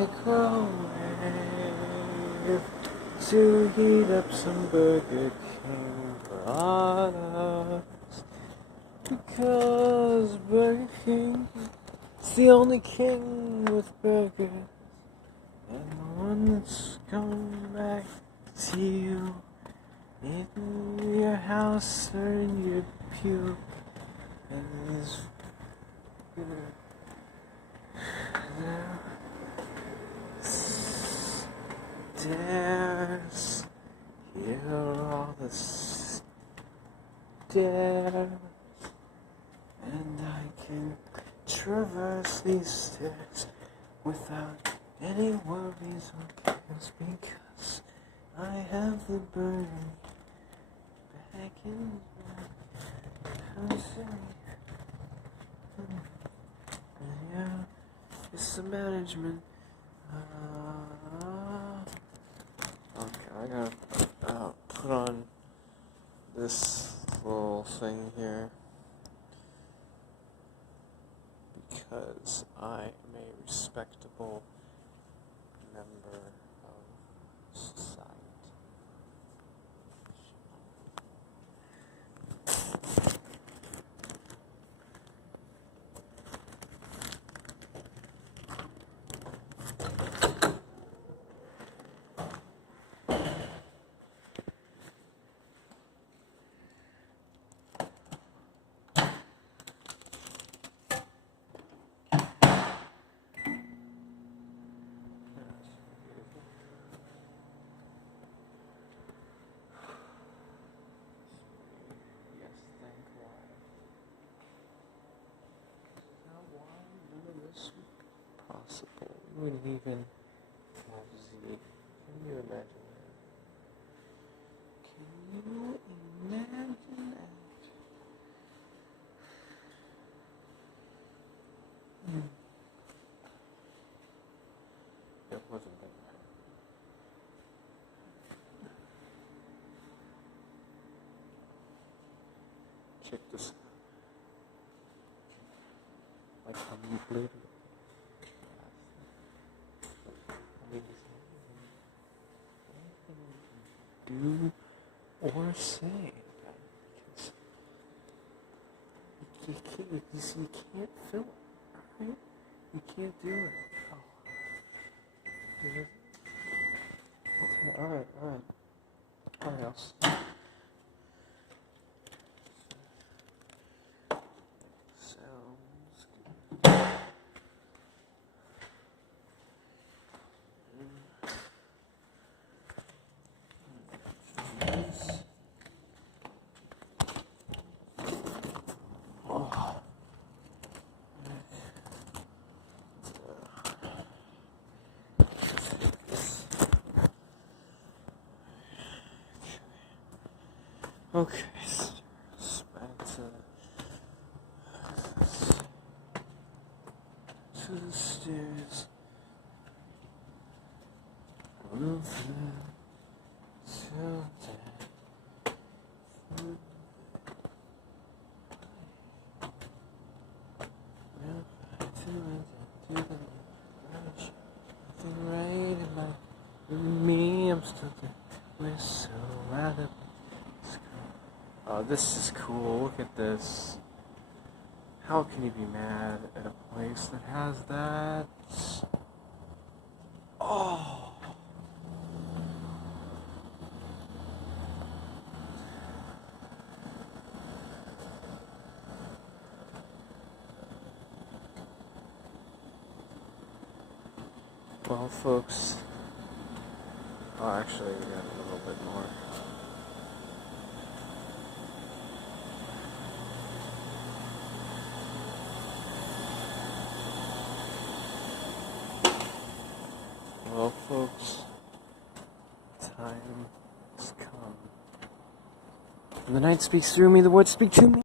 microwave to heat up some Burger King products. Because Burger King is the only king with burgers, and the one that's coming back to you in your house or in your puke, and is gonna stairs, here are all the stairs, and I can traverse these stairs without any worries or cares, because I have the bird back in my country. Yeah, it's the management. Okay, I gotta put on this little thing here because I am a respectable member of society. Possible. You wouldn't even have Z. Can you imagine that? Can you imagine that? It wasn't that bad. Check this out. Like unbelievable. Do or say about it, because you can't film it, right? You can't do it. Okay, alright, else. Sounds good. Okay, so back to the stairs. Move them till death. I'm still there. We're so rather. Oh, this is cool. Look at this. How can you be mad at a place that has that? Oh. Well, folks. Oh, actually, we got a little bit more. Well, folks, time has come. And the night speaks through me, the woods speak to me.